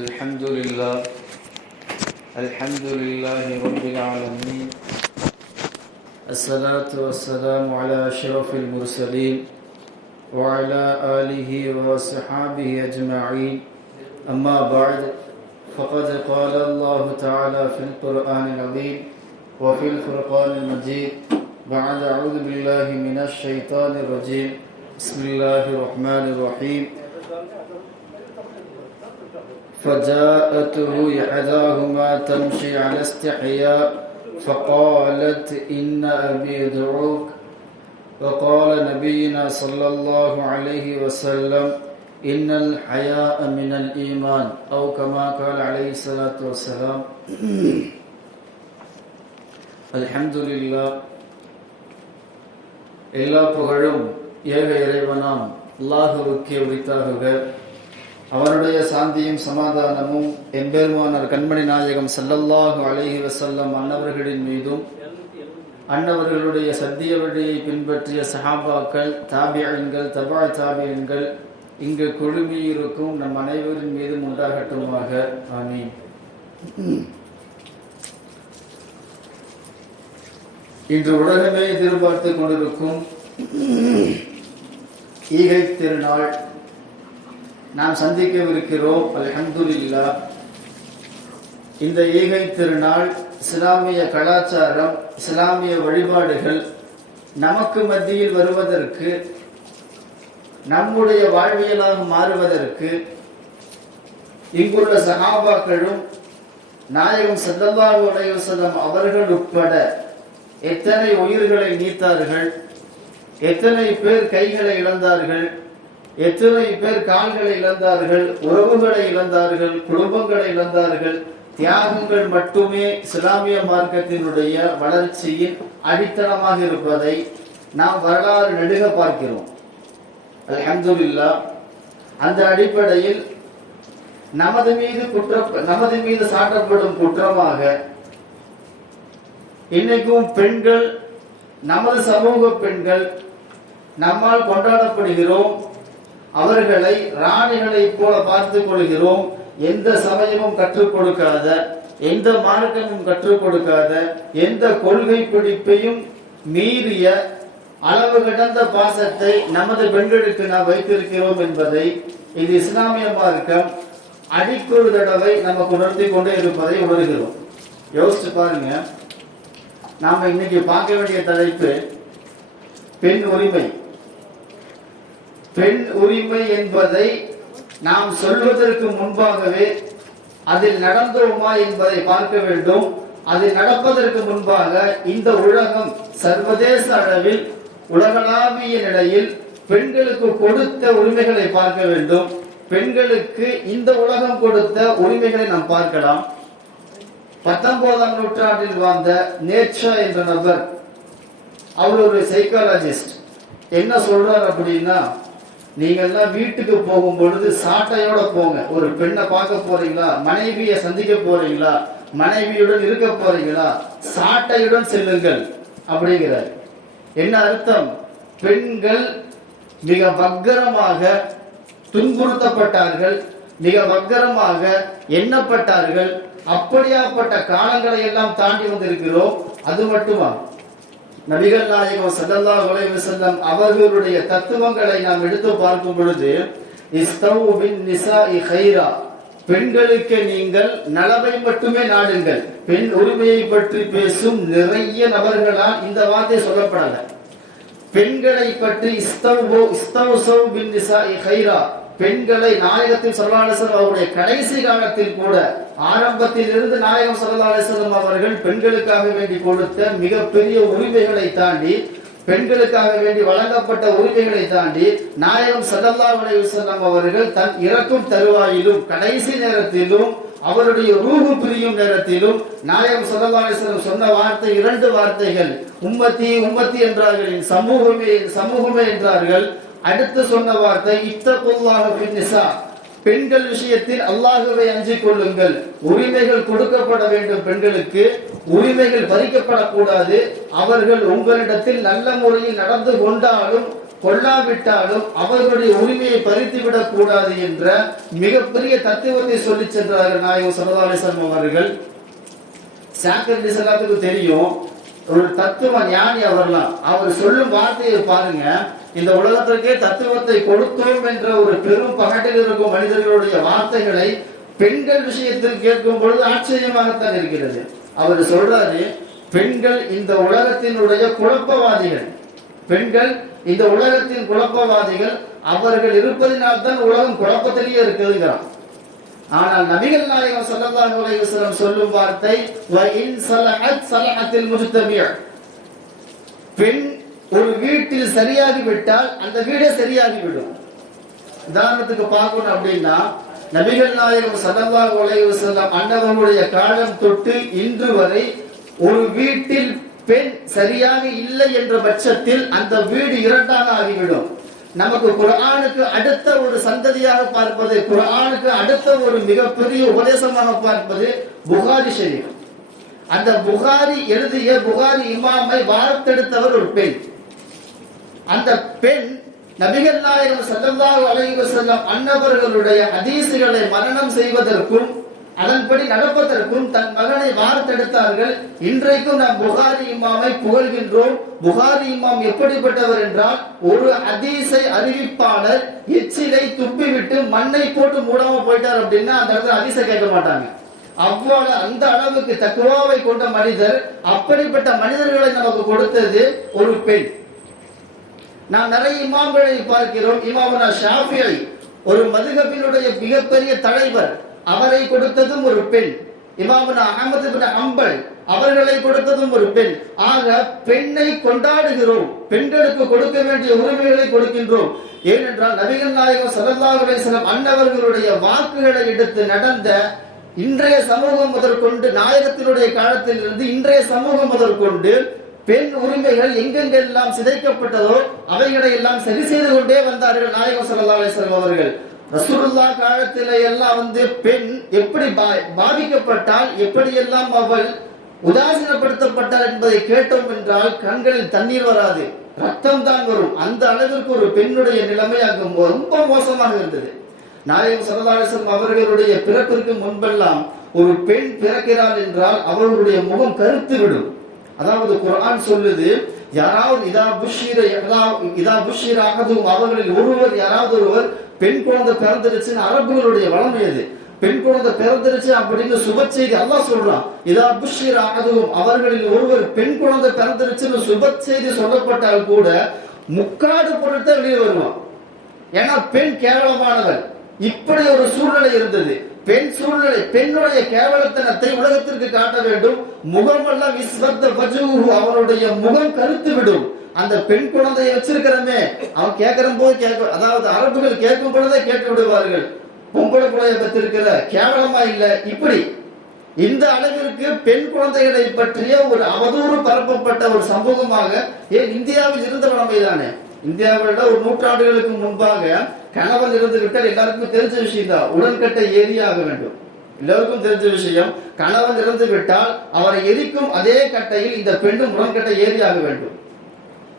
الحمد لله رب العالمين. الصلاة والسلام على أشرف المرسلين وعلى آله وصحابه أجمعين. أما بعد، فقد قال الله تعالى في القرآن العظيم وفي الفرقان المجيد بعد أعوذ بالله من الشيطان الرجيم. بسم الله الرحمن الرحيم. فجاءته إحداهما تمشي على استحياء فقالت إن أبي يدعوك. وقال نبينا صلى الله عليه وسلم إن الحياء من الإيمان أو كما قال عليه الصلاة والسلام. الحمد لله. எல்லா புகழும் ஏக இறைவனாம் அல்லாஹ்வுக்கே உரித்தாகுக. அவருடைய சாந்தியும் சமாதானமும் எம்பெருமானார் கண்மணி நாயகம் ஸல்லல்லாஹு அலைஹி வஸல்லம் அன்னவர்களின் மீதும் அன்னவர்களுடைய சத்திய வழியை பின்பற்றிய சஹாபாக்கள், தாபியீன்கள், தபா தாபியீன்கள் இங்கு குழுமியிருக்கும் நம் அனைவரின் மீதும் உண்டாகட்டுமாக. ஆமீன். இன்று உலகமே எதிர்பார்த்து கொண்டிருக்கும் ஈகை திருநாள் நாம் சந்திக்கவிருக்கிறோம். அல்ஹம்துலில்லாஹ். இந்த ஈகை திருநாள் இஸ்லாமிய கலாச்சாரம், இஸ்லாமிய வழிபாடுகள் நமக்கு மத்தியில் வருவதற்கு, நம்முடைய வாழ்வியலாக மாறுவதற்கு இங்குள்ள சஹாபாக்களும் நாயகம் ஸல்லல்லாஹு அலைஹி வஸல்லம் அவர்கள் உட்பட எத்தனை உயிர்களை நீத்தார்கள், எத்தனை பேர் கைகளை இழந்தார்கள், எத்தனை பேர் கால்களை இழந்தார்கள், உறவுகளை இழந்தார்கள், குடும்பங்களை இழந்தார்கள். தியாகங்கள் மட்டுமே இஸ்லாமிய மார்க்கத்தினுடைய வளர்ச்சியின் அடித்தளமாக இருப்பதை நாம் வரலாறு நெடுக பார்க்கிறோம். அல்ஹம்துலில்லாஹ். அந்த அடிப்படையில் நமது மீது சாட்டப்படும் குற்றமாக இன்னைக்கும் பெண்கள், நமது சமூக பெண்கள் நம்மால் கொண்டாடப்படுகிறோம். அவர்களை ராணிகளை போல பார்த்துக் கொள்கிறோம். எந்த சமயமும் கற்றுக் கொடுக்காத, எந்த மார்க்கமும் கற்றுக் கொடுக்காத, எந்த கொள்கை பிடிப்பையும் மீறிய அளவு கடந்த பாசத்தை நமது பெண்களுக்கு நாம் வைத்திருக்கிறோம் என்பதை இது இஸ்லாமிய மார்க்கம் அடிக்கொரு தடவை நமக்கு உணர்த்தி கொண்டே இருப்பதை உணர்கிறோம். யோசிச்சு பாருங்க. நாம இன்னைக்கு பார்க்க வேண்டிய தலைப்பு பெண் உரிமை. பெண் உரிமை என்பதை நாம் சொல்வதற்கு முன்பாகவே அதில் நடந்தோமா என்பதை பார்க்க வேண்டும். அதில் நடப்பதற்கு முன்பாக இந்த உலகம் சர்வதேச அளவில், உலகளாவிய நிலையில் பெண்களுக்கு கொடுத்த உரிமைகளை பார்க்க வேண்டும். பெண்களுக்கு இந்த உலகம் கொடுத்த உரிமைகளை நாம் பார்க்கலாம். 19ஆம் நூற்றாண்டில் வாழ்ந்த நேச்சா என்ற நபர், அவர் ஒரு சைக்காலஜிஸ்ட். என்ன சொல்றார் அப்படின்னா, நீங்கெல்லாம் வீட்டுக்கு போகும் பொழுது சாட்டையோட போங்க. ஒரு பெண்ணை பார்க்க போறீங்களா, மனைவியை சந்திக்க போறீங்களா, மனைவியுடன் இருக்க போறீங்களா, சாட்டையுடன் செல்லுங்கள் அப்படிங்கிறார். என்ன அர்த்தம்? பெண்கள் மிக வக்கரமாக துன்புறுத்தப்பட்டார்கள், மிக வக்கரமாக எண்ணப்பட்டார்கள். அப்படியாப்பட்ட காலங்களை எல்லாம் தாண்டி வந்திருக்கிறோம். அது மட்டுமா, நபிகள் நாயகம் ஸல்லல்லாஹு அலைஹி வஸல்லம் அவர்களுடைய தத்துவங்களை நாம் எடுத்து பார்க்கும் பொழுது, இஸ்தவு பின் நிசாஇ கைரா, பெண்களுக்கு நீங்கள் நலவை மட்டுமே நாடுங்கள். பெண் உரிமையை பற்றி பேசும் நிறைய நபர்களால் இந்த வார்த்தை சொல்லப்படல. பெண்களை பற்றி இஸ்தவு பின் நிசாஇ கைரா, பெண்களை நாயகத்தின் ஸல்லல்லாஹு அலைஹி வஸல்லம் அவருடைய கடைசி காலத்தில் கூட, ஆரம்பத்தில் இருந்து நாயகம் ஸல்லல்லாஹு அலைஹி வஸல்லம் அவர்கள் பெண்களுக்காக வேண்டி கொடுத்த மிகப்பெரிய உரிமைகளை தாண்டி, பெண்களுக்காக வேண்டி வழங்கப்பட்ட உரிமைகளை தாண்டி, நாயகம் ஸல்லல்லாஹு அலைஹி வஸல்லம் அவர்கள் தன் இறக்கும் தருவாயிலும், கடைசி நேரத்திலும், அவருடைய ரூஹு பிரியும் நேரத்திலும் நாயகம் ஸல்லல்லாஹு அலைஹி வஸல்லம் சொன்ன வார்த்தை 2 வார்த்தைகள். உம்மத்தி உம்மத்தி என்றார்கள், சமூகமே என்றார்கள். அடுத்து சொன்ன வார்த்தை இத்தகுல்லாஹ ஃபின் நிஸா, பெண்கள் விஷயத்தில் அல்லாஹ்வை அஞ்சிக் கொள்ளுங்கள். உரிமைகள் கொடுக்கப்பட வேண்டும். பெண்களுக்கு உரிமைகள் பறிக்கப்படக்கூடாது. அவர்கள் உங்களிடத்தில் நல்ல முறையில் நடந்து கொண்டாலும் கொல்லாவிட்டாலும் அவர்களுடைய உரிமையை பறித்துவிடக் கூடாது என்ற மிகப்பெரிய தத்துவத்தை சொல்லி சென்றார்கள் நாயகம் ஸல்லல்லாஹு அலைஹி வஸல்லம் அவர்கள். சாக்கர் நிசலாத்துக்கு தெரியும், ஒரு தத்துவ ஞானி அவர்லாம். அவர் சொல்லும் வார்த்தையை பாருங்க, இந்த உலகத்திற்கே தத்துவத்தை கொடுத்தோம் என்ற ஒரு பெரும் பகட்டில் இருக்கும் மனிதர்களுடைய வார்த்தைகளை பெண்கள் விஷயத்தில் கேட்கும் பொழுது ஆச்சரியமாகத்தான் இருக்கிறது. அவர் சொல்றாரு, பெண்கள் இந்த உலகத்தினுடைய குழப்பவாதிகள், பெண்கள் இந்த உலகத்தின் குழப்பவாதிகள், அவர்கள் இருப்பதினால் தான் உலகம் குழப்பத்திலேயே இருக்குதுங்கிறான். ஆனால் நபிகள் நாயகம் ஸல்லல்லாஹு அலைஹி வஸல்லம் சொல்லும் வார்த்தை வ இன் ஸலஹத் ஸலஹத்தில் முஜ்தமிஅ. பெண் ஒரு வீட்டில் சரியாகி விட்டால் அந்த வீடே சரியாகி விடும். உதாரணத்துக்கு பார்க்கணும் அப்படின்னா, நபிகள் நாயகம் ஸல்லல்லாஹு அலைஹி வஸல்லம் அன்னவர்களுடைய காலம் தொட்டு இன்று வரை ஒரு வீட்டில் பெண் சரியாக இல்லை என்ற பட்சத்தில் அந்த வீடு இரண்டாக ஆகிவிடும். நமக்கு குர்ஆனுக்கு அடுத்த ஒரு சந்ததியாக பார்ப்பது, குர்ஆனுக்கு அடுத்த ஒரு மிகப்பெரிய உபதேசமாக பார்ப்பது புகாரி ஷரீஃப். அந்த புகாரி எழுதிய புகாரி இமாமை வார்த்தெடுத்தவர் ஒரு பெண். அந்த பெண் நபிகள் நாயகம் ஸல்லல்லாஹு அலைஹி வஸல்லம் அன்னவர்களுடைய ஹதீஸ்களை மரணம் செய்வதற்கும் அதன்படி நடப்பதற்கும் தன் மகனை வார்த்தெடுத்தார்கள். இன்றைக்கும் நாம் புகாரி இமாமை புகழ்கின்றோம். புகாரி இமாம் எப்படிப்பட்டவர் என்றால், ஒரு ஹதீஸை அறிவிப்பாளர் எச்சிலை துப்பிவிட்டு மண்ணை போட்டு மூடாம போயிட்டார் அப்படின்னா அந்த இடத்துல ஹதீஸை கேட்க மாட்டாங்க. அவ்வளவு அந்த அளவுக்கு தக்வாவை கொண்ட மனிதர். அப்படிப்பட்ட மனிதர்களை நமக்கு கொடுத்தது ஒரு பெண். நாம் நிறைய இமாம்களை பார்க்கிறோம். இமாமுனா ஷாஃபிஈ ஒரு மதுஹபினுடைய மிகப்பெரிய தலைவர், அவரை கொடுத்ததும் ஒரு பெண். இமாமுனா அஹ்மத் இப்னு ஹம்பல் அவர்களை கொடுத்ததும் ஒரு பெண். ஆக பெண்ணை கொண்டாடுகிறோம், பெண்களுக்கு கொடுக்க வேண்டிய உரிமைகளை கொடுக்கின்றோம். ஏனென்றால் நபிகள் நாயகம் ஸல்லல்லாஹு அலைஹி வஸல்லம் அன்னவர்களுடைய வாக்குகளை எடுத்து நடந்த இன்றைய சமூகம் முதற்கொண்டு, நாயகத்தினுடைய காலத்தில் இருந்து இன்றைய சமூகம் முதற்கொண்டு பெண் உரிமைகள் எங்கெங்கெல்லாம் சிதைக்கப்பட்டதோ அவைகளை எல்லாம் சரி செய்து கொண்டே வந்தார்கள் நாயகம் ஸல்லல்லாஹு அலைஹி வஸல்லம் அவர்கள். ரசூலுல்லாஹ் காலத்திலே எல்லாம் பெண் எப்படி பாதிக்கப்பட்டால், எப்படியெல்லாம் அவள் உதாசீனப்படுத்தப்பட்டார் என்பதை கேட்டோம் என்றால் கண்களில் தண்ணீர் வராது, ரத்தம் தான் வரும். அந்த அளவிற்கு ஒரு பெண்ணுடைய நிலைமை அங்கு ரொம்ப மோசமாக இருந்தது. நாயகம் ஸல்லல்லாஹு அலைஹி வஸல்லம் அவர்களுடைய பிறப்பிற்கு முன்பெல்லாம் ஒரு பெண் பிறக்கிறாள் என்றால் அவர்களுடைய முகம் கருத்து விடும். அதாவது குர்ஆன் சொல்லுது, யாராவது இதா புஷிர அஹதுஹும், அவர்களில் ஒருவர் யாராவது ஒருவர் பெண் குழந்தை பிறந்துருச்சுன்னு அரபுகளுடைய வளமை அது. பெண் குழந்தை பிறந்துருச்சு அப்படின்னு சுப செய்தி அல்லாஹ் சொல்றான். இதா புஷிர அஹதுஹும், அவர்களில் ஒருவர் பெண் குழந்தை பிறந்துருச்சுன்னு சுப செய்தி சொல்லப்பட்டால் கூட முக்காடு பொருத்த வெளியே வருவான். ஏன்னா பெண் கேவலமானவள். இப்படி ஒரு சூழ்நிலை இருந்தது. பெண் சூழ்நிலை, பெண்ணுடைய கேவலத்தனத்தை உலகத்திற்கு காட்ட வேண்டும். முகமெல்லாம் விஸ்வத்த வஜூஹு, அவனுடைய முகம் கருத்து விடும். அந்த பெண் குழந்தையை வச்சிருக்கிறமே, அவன் கேட்கிற போது அதாவது அரபுகள் கேட்கும் பொழுதே கேட்டு விடுவார்கள், பொம்பளை குழந்தையை பெற்றிருக்கிற கேவலமா இல்ல. இப்படி இந்த அளவிற்கு பெண் குழந்தைகளை பற்றிய ஒரு அவதூறு பரப்பப்பட்ட ஒரு சமூகமாக ஏன் இந்தியாவில் இருந்த நிலைமைதானே. இந்தியாவில ஒரு 100 ஆண்டுகளுக்கு முன்பாக கணவன் இருந்து விட்டால் எல்லாருக்கும் தெரிஞ்ச விஷயம் தான், உடன்கட்டை ஏரியாக வேண்டும். எல்லோருக்கும் தெரிஞ்ச விஷயம், கணவன் இறந்து விட்டால் அவரை எரிக்கும் அதே கட்டையில் இந்த பெண்ணும் உடன்கட்டை ஏரியாக வேண்டும்.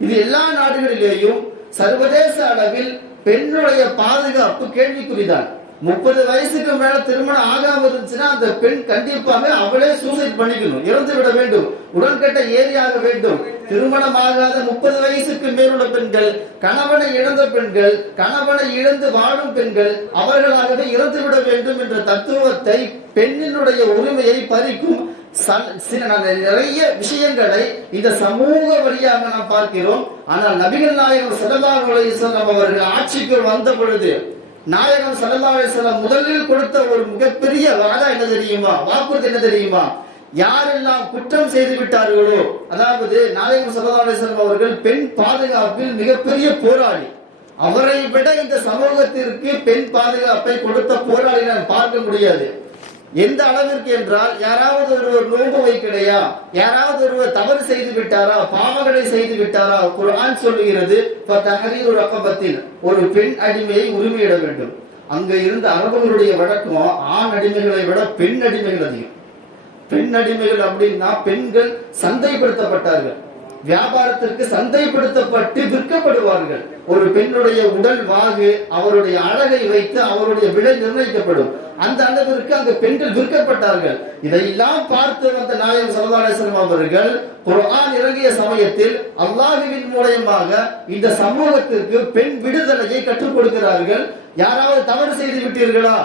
இது எல்லா நாடுகளிலேயும் சர்வதேச அளவில் பெண்ணுடைய பாதுகாப்பு கேள்விக்குறிதான். 30 வயசுக்கு மேல திருமணம் ஆகாம இருந்துச்சுன்னா அந்த பெண் கண்டிப்பாக அவளே சூசைட் பண்ணிக்கணும், இறந்து விட வேண்டும், உடன்கட்டை ஏரியாக வேண்டும். திருமணம் ஆகாத 30 வயசுக்கு மேலுள்ள பெண்கள், கணவனை இழந்த பெண்கள், கணவனை இழந்து வாழும் பெண்கள் அவர்களாகவே இறந்து விட வேண்டும் என்ற தத்துவத்தை, பெண்ணினுடைய உரிமையை பறிக்கும் நிறைய விஷயங்களை இந்த சமூக வழியாக நாம் பார்க்கிறோம். ஆனால் நபிகள் நாயகம் ஸல்லல்லாஹு அலைஹி வஸல்லம் அவர்கள் ஆட்சிக்கு வந்த பொழுது நாயகம் ஸல்லல்லாஹு அலைஹி வஸல்லம் முதலில் கொடுத்த ஒரு மிகப்பெரிய வாதா என்ன தெரியுமா, வாக்குறுதி என்ன தெரியுமா? யாரெல்லாம் குற்றம் செய்து விட்டார்களோ, அதாவது நாயகம் ஸல்லல்லாஹு அலைஹி வஸல்லம் அவர்கள் பெண் பாதுகாப்பில் மிகப்பெரிய போராளி. அவரை விட இந்த சமூகத்திற்கு பெண் பாதுகாப்பை கொடுத்த போராளி நான் பார்க்க முடியாது. எந்த அளவிற்கு என்றால், யாராவது ஒருவர் நோன்பு வைக்கலையா, யாராவது ஒருவர் தவறு செய்து விட்டாரா, பாவங்களை செய்து விட்டாரா, குர்ஆன் சொல்லுகிறது ஃபதஹரீரு ரகபத்தின், ஒரு பெண் அடிமையை உரிமையிட வேண்டும். அங்க இருந்த அரபுகளுடைய வழக்கம் ஆண் அடிமைகளை விட பெண் அடிமைகள் அதிகம். பெண் அடிமைகள் அப்படின்னா பெண்கள் சந்தைப்படுத்தப்பட்டார்கள். வியாபாரத்திற்கு சந்தைப்படுத்தப்பட்டு விற்கப்படுவார்கள். ஒரு பெண்ணுடைய உடல் வாகு, அவருடைய அழகை வைத்து அவருடைய விலை நிர்ணயிக்கப்படும். அந்த அளவிற்கு அங்கு பெண்கள் விற்கப்பட்டார்கள். இதையெல்லாம் பார்த்து வந்த நாயகம் ஸல்லல்லாஹு அலைஹி வஸல்லம் அவர்கள் குர்ஆன் இறங்கிய சமயத்தில் அல்லாஹ்வின் மூலமாக இந்த சமூகத்திற்கு பெண் விடுதலையை கற்றுக் கொடுக்கிறார்கள். யாராவது தவறு செய்து விட்டீர்களா,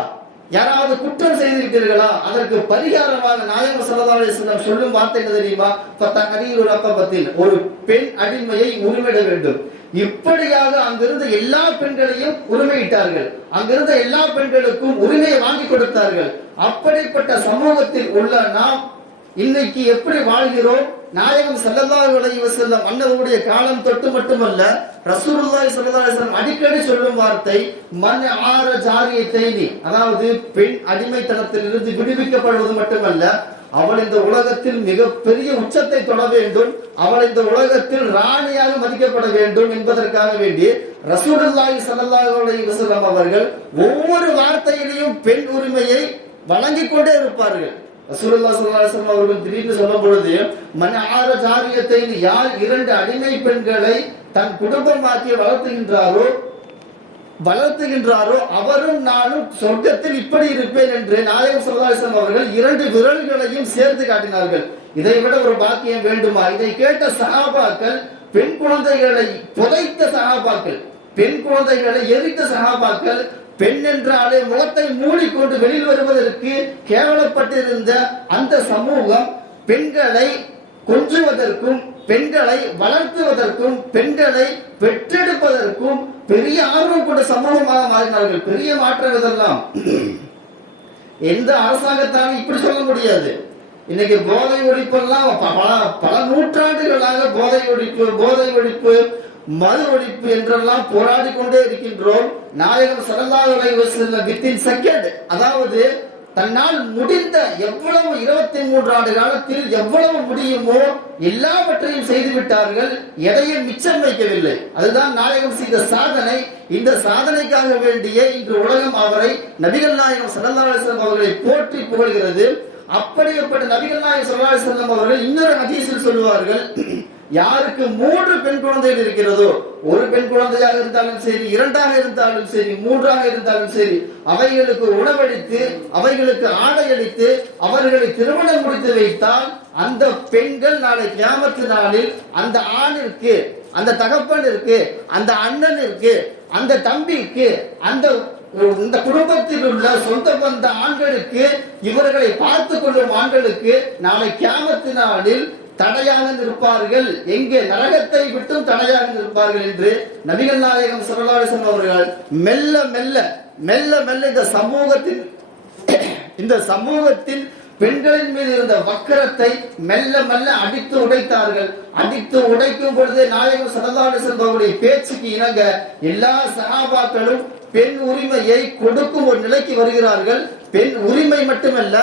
யாராவது குற்றம் செய்து விட்டீர்களா, அதற்கு பரிகாரமாக நாயகம் ஸல்லல்லாஹு அலைஹி வஸல்லம் சொல்லும் வார்த்தை என்ன தெரியுமா? ஃபதஹரீரு ரகபத்தில், ஒரு பெண் அடிமையை உரிமையிட வேண்டும். இப்படியாக அங்கிருந்த எல்லா பெண்களையும் உரிமையிட்டார்கள். அங்கிருந்த எல்லா பெண்களுக்கும் உரிமையை வாங்கி கொடுத்தார்கள். அப்படிப்பட்ட சமூகத்தில் உள்ள நாம் இன்னைக்கு எப்படி வாழ்கிறோம்? நாயகம் ஸல்லல்லாஹு அலைஹி வஸல்லம் அன்னவருடைய காலம் தொட்டு மட்டுமல்ல, ரசூலுல்லாஹி ஸல்லல்லாஹு அலைஹி வஸல்லம் அடிக்கடி சொல்லும் வார்த்தை மன் ஆர ஜாரியத்தைனி, அதாவது பெண் அடிமைத்தனத்திலிருந்து விடுவிக்கப்படுவது மட்டுமல்ல, அவள் இந்த உலகத்தில் மிகப்பெரிய உச்சத்தை தொட வேண்டும், அவள் இந்த உலகத்தில் ராணியாக மதிக்கப்பட வேண்டும் என்பதற்காக வேண்டி ரசூலுல்லாஹி ஸல்லல்லாஹு அலைஹி வஸல்லம் அவர்கள் ஒவ்வொரு வார்த்தையிலையும் பெண் உரிமையை வழங்கிக் கொண்டே இருப்பார்கள். ரசூலுல்லாஹி ஸல்லல்லாஹு அலைஹி வஸல்லம் அவர்கள் திடீர்னு சொல்லும் பொழுது மன் ஆர ஜாரியத்தை, யார் 2 அடிமை பெண்களை தன் குடும்பமாக்கி வளர்த்துகின்றாரோ அவரும் நானும் சொர்க்கத்தில் இப்படி இருப்பேன் என்று நாயகம் ஸல்லல்லாஹு அலைஹி வஸல்லம் அவர்கள் 2 விரல்களையும் சேர்த்து காட்டினார்கள். இதை விட ஒரு பாக்கியம் வேண்டுமா? இதை கேட்ட சஹாபாக்கள், பெண் குழந்தைகளை புதைத்த சஹாபாக்கள், பெண் குழந்தைகளை எரித்த சஹாபாக்கள், பெண் என்றாலே முகத்தை மூடிக்கொண்டு வெளியில் வருவதற்கு கேவலப்பட்டிருந்த அந்த சமூகம் பெண்களை கொஞ்சுவதற்கும், பெண்களை வளர்த்துவதற்கும், பெண்களை பெற்றெடுப்பதற்கும் பெரிய ஆர்வம் கொண்ட சமூகமாக மாறினார்கள். பெரிய மாற்றம் இதெல்லாம் எந்த அரசாங்கத்தாலும் இப்படி சொல்ல முடியாது. இன்னைக்கு போதை ஒழிப்பெல்லாம் பல நூற்றாண்டுகளாக போதை ஒழிப்பு மது ஒழிப்பு என்றெல்லாம் போராடி கொண்டே இருக்கின்றோம். நாயகம் ஸல்லல்லாஹு அலைஹி வஸல்லம் வித்தின் செகண்ட், அதாவது தன்னால் முடிந்த எவ்வளவு 23 ஆண்டு காலத்தில் எவ்வளவு முடியுமோ எல்லாவற்றையும் செய்து விட்டார்கள். எதையும் மிச்சம் வைக்கவில்லை. அதுதான் நாயகம் செய்த சாதனை. இந்த சாதனைக்காக வேண்டிய இன்று உலகம் அவரை, நபிகள் நாயகம் ஸல்லல்லாஹு அலைஹி வஸல்லம் அவர்களை போற்றி புகழ்கிறது. அப்படிப்பட்ட நபிகள் நாயகம் ஸல்லல்லாஹு அலைஹி வஸல்லம் அவர்கள் இன்னொரு ஹதீஸில் சொல்லுவார்கள், யாருக்கு 3 பெண் குழந்தைகள் இருக்கிறதோ, ஒரு பெண் குழந்தையாக இருந்தாலும் சரி, 2ஆக இருந்தாலும் சரி, 3ஆக இருந்தாலும் சரி, அவைகளுக்கு உணவளித்து, அவைகளுக்கு ஆடை அளித்து, அவர்களை திருமணம் முடித்து வைத்தால் அந்த பெண்கள் நாளை கியாமத் நாளில் அந்த ஆணிற்கு, அந்த தகப்பனிற்கு, அந்த அண்ணனிற்கு, அந்த தம்பிக்கு, இந்த குடும்பத்தில் உள்ள சொந்த பந்த ஆண்களுக்கு, இவர்களை பார்த்து கொள்ளும் ஆண்களுக்கு நாளை கியாமத் நாளில் தடையாக நிற்பார்கள். எங்கே? நரகத்தை விட்டும் தடையாக நிற்பார்கள் என்று நபிகள் நாயகம் ஸல்லல்லாஹு அலைஹி வஸல்லம் அவர்கள் மெல்ல மெல்ல இந்த சமூகத்தில் பெண்களின் மீது இருந்த வக்கரத்தை மெல்ல மெல்ல அடித்து உடைத்தார்கள். அடித்து உடைக்கும் பொழுது நாயகம் ஸல்லல்லாஹு அலைஹி வஸல்லம் அவருடைய பேச்சுக்கு இணங்க எல்லா சஹாபாக்களும் பெண் உரிமையை கொடுக்கும் ஒரு நிலைக்கு வருகிறார்கள். பெண் உரிமை மட்டுமல்ல,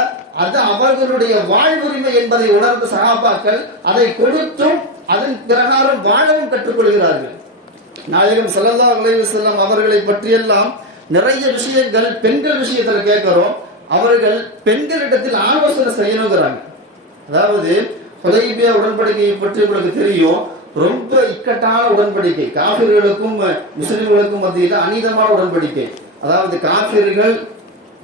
அது அவர்களுடைய வாழ்வுரிமை என்பதை உணர்ந்த சஹாபாக்கள் அதை கொடுத்தும் அதன் பிரகாரம் வாழவும் கற்றுக்கொள்கிறார்கள். நாயகம் ஸல்லல்லாஹு அலைஹி வஸல்லம் அவர்களை பற்றியெல்லாம் நிறைய விஷயங்கள் பெண்கள் விஷயத்துல கேட்கிறோம். அவர்கள் பெண்களிடத்தில் ஆலோசனை செய்யணுங்கிறாங்க. அதாவது ஹுதைபியா உடன்படிக்கையை பற்றி உங்களுக்கு தெரியும். ரொம்ப இக்கட்டான உடன்படிக்கை, காஃபிர்களுக்கும் முஸ்லிம்களுக்கும் மத்தியில் அநீதமான உடன்படிக்கை. அதாவது காஃபிர்கள்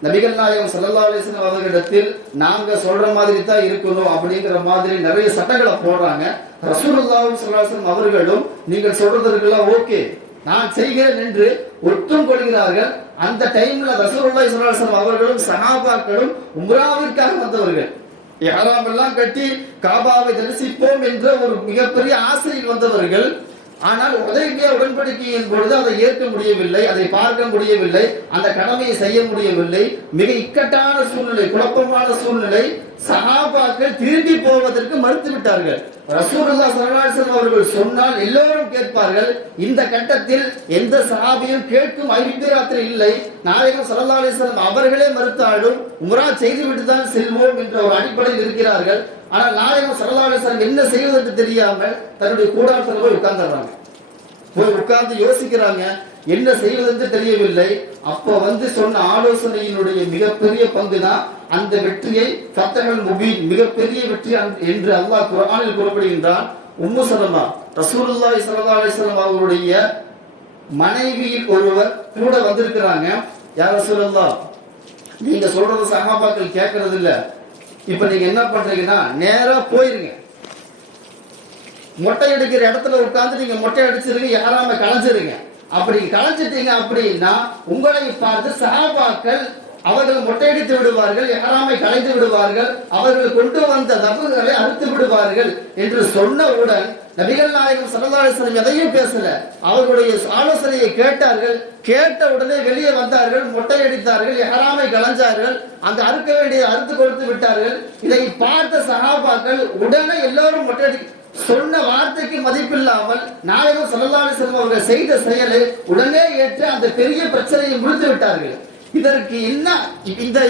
நபிகள் நாயகம் ஸல்லல்லாஹு அலைஹி வஸல்லம் அவர்களிடத்தில் நாங்க சொல்ற மாதிரி தான் இருக்கணும் அப்படிங்கிற மாதிரி நிறைய சட்டங்களை போடுறாங்க. ரசூலுல்லாஹி ஸல்லல்லாஹு அலைஹி வஸல்லம் அவர்களும் நீங்கள் சொல்றதற்கெல்லாம் ஓகே, நான் செய்கிறேன் என்று ஒத்தும் கொள்கிறார்கள். அந்த டைம்ல ரசூலுல்லாஹி ஸல்லல்லாஹு அலைஹி வஸல்லம் அவர்களும் சஹாபாக்களும் உம்ராவிற்காக வந்தவர்கள். இஹ்ராம் எல்லாம் கட்டி காபாவை தரிசிப்போம் என்ற ஒரு மிகப்பெரிய ஆசையில் வந்தவர்கள். ஆனால் ஹுதைபியா உடன்படிக்கையின் பொழுது அதை ஏற்க முடியவில்லை, அதை பார்க்க முடியவில்லை, அந்த கடமையை செய்ய முடியவில்லை. மிக இக்கட்டான சூழ்நிலை, குழப்பமான சூழ்நிலை. சஹாபாக்கள் திரும்பி போவதற்கு மறுத்து விட்டார்கள். ரசூலுல்லாஹி ஸல்லல்லாஹு அலைஹி வஸல்லம் அவர்கள் சொன்னால் எல்லோரும் கேட்பார்கள். இந்த கட்டத்தில் எந்த சஹாபியும் கேட்கும் ஐபிராத்திரம் இல்லை. நாயகம் ஸல்லல்லாஹு அலைஹி வஸல்லம் அவர்களே மறுத்தாலும் உம்ரா செய்துவிட்டு தான் செல்வோம் என்ற ஒரு அடிப்படையில் இருக்கிறார்கள். ஆனால் நாயகம் ஸல்லல்லாஹு அலைஹி வஸல்லம் என்ன செய்வதற்கு தெரியாமல் தன்னுடைய கூடாரத்தில் போய் உட்கார்ந்துறாங்க. போய் உட்கார்ந்து யோசிக்கிறாங்க, என்ன செய்வதென்று தெரியவில்லை. அப்ப சொன்ன ஆலோசனையினுடைய மிகப்பெரிய பங்கு தான் அந்த வெற்றியை ஃபத்ஹுல் முபீன், மிகப்பெரிய வெற்றி என்று அல்லாஹ் குர்ஆனில் குறிப்பிடுகின்றான். உம்மு சலமா ரசூலுல்லாஹி ஸல்லல்லாஹு அலைஹி வஸல்லம் அவர்களுடைய மனைவியில் ஒருவர் கூட வந்திருக்கிறாங்க. யா ரசூலல்லாஹ், நீங்க சொல்றது சஹாபாக்கள் கேட்கறது இல்ல, இப்ப நீங்க என்ன பண்றீங்கன்னா நேரா போயிருங்க, மொட்டை அடிக்கிற இடத்துல உட்கார்ந்து நீங்க மொட்டை அடிச்சிருங்க, யாராம கலைஞ்சிருங்க. அப்படி கலைஞ்சிட்டீங்க அப்படின்னா உங்களை பார்த்து சஹாபாக்கள் அவர்கள் மொட்டையடித்து விடுவார்கள், யாராமை கலைந்து விடுவார்கள், அவர்கள் கொண்டு வந்த தபுகளை அறுத்து விடுவார்கள் என்று சொன்னவுடன் நபிகள் நாயகம் ஸல்லல்லாஹு அலைஹி வஸல்லம் எதையும் பேசல. அவர்களுடைய ஆலோசனையை கேட்டார்கள். கேட்ட உடனே வெளியே வந்தார்கள், மொட்டை அடித்தார்கள், யாராமை கலைஞ்சார்கள், அங்க அறுக்க வேண்டியதை அறுத்து கொடுத்து விட்டார்கள். இதை பார்த்த சஹாபாக்கள் உடனே எல்லாரும் மொட்டை அடி சொன்ன வார்த்தைக்கு மதிப்பில்லாமல் நாயகம் ஸல்லல்லாஹு அலைஹி வஸல்லம் அவர்கள் செய்த செயலை உடனே ஏற்று அந்த பெரிய பிரச்சனையை முடித்து விட்டார்கள். இதற்கு என்ன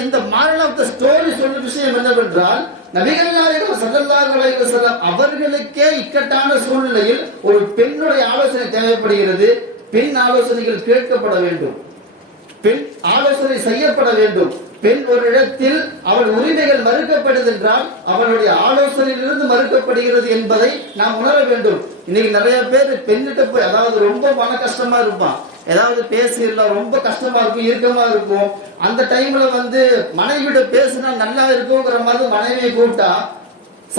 இந்த மாரல் ஆஃப் தி ஸ்டோரி சொல்ற விஷயம் என்னவென்றால், நபிகள் நாயகம் ஸல்லல்லாஹு அலைஹி வஸல்லம் அவர்களுக்கே இக்கட்டான சூழ்நிலையில் ஒரு பெண்ணுடைய ஆலோசனை தேவைப்படுகிறது. பெண் ஆலோசனைகள் கேட்கப்பட வேண்டும், பெண் ஆலோசனை செய்யப்பட வேண்டும். பெண் ஒரு இடத்தில் அவள் உரிமைகள் மறுக்கப்படுது என்றால் அவளுடைய ஆலோசனையிலிருந்து மறுக்கப்படுகிறது என்பதை நாம் உணர வேண்டும். இன்னைக்கு நிறைய பேர் பெண்ணிட்ட போய், அதாவது ரொம்ப மன கஷ்டமா இருப்பான், ஏதாவது பேசிடலாம், ரொம்ப கஷ்டமா இருக்கும், இறுக்கமா இருக்கும். அந்த டைம்ல மனைவிட பேசினா நல்லா இருக்குங்கிற மாதிரி மனைவியை கூப்பிட்டா